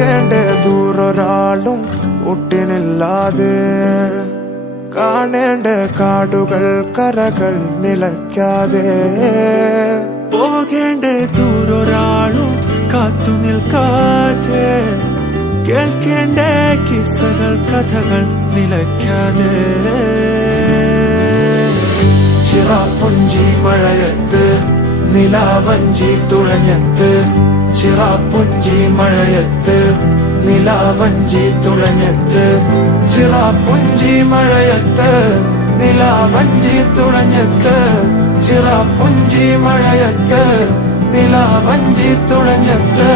പോകേണ്ട ദൂരൊരാളും ഒട്ടിനില്ലാതെ കാണേണ്ട കാടുകൾ കരകൾ നിലയ്ക്കാതെ പോകേണ്ട ദൂരൊരാളും കാത്തു നിൽക്കാതെ കേൾക്കേണ്ട കിസ്സകൾ കഥകൾ നിലയ്ക്കാതെ ചിറാപ്പുഞ്ചി മഴയത്ത് നിലാവഞ്ചി തുഴഞ്ഞത്ത് ചിറാപ്പുഞ്ചി മഴയത്ത് നിലാവഞ്ചി തുഴഞ്ഞത്ത് ചിറാപ്പുഞ്ചി മഴയത്ത് നിലാവഞ്ചി തുഴഞ്ഞത്ത് ചിറാപ്പുഞ്ചി മഴയത്ത് നിലാവഞ്ചി തുഴഞ്ഞത്ത്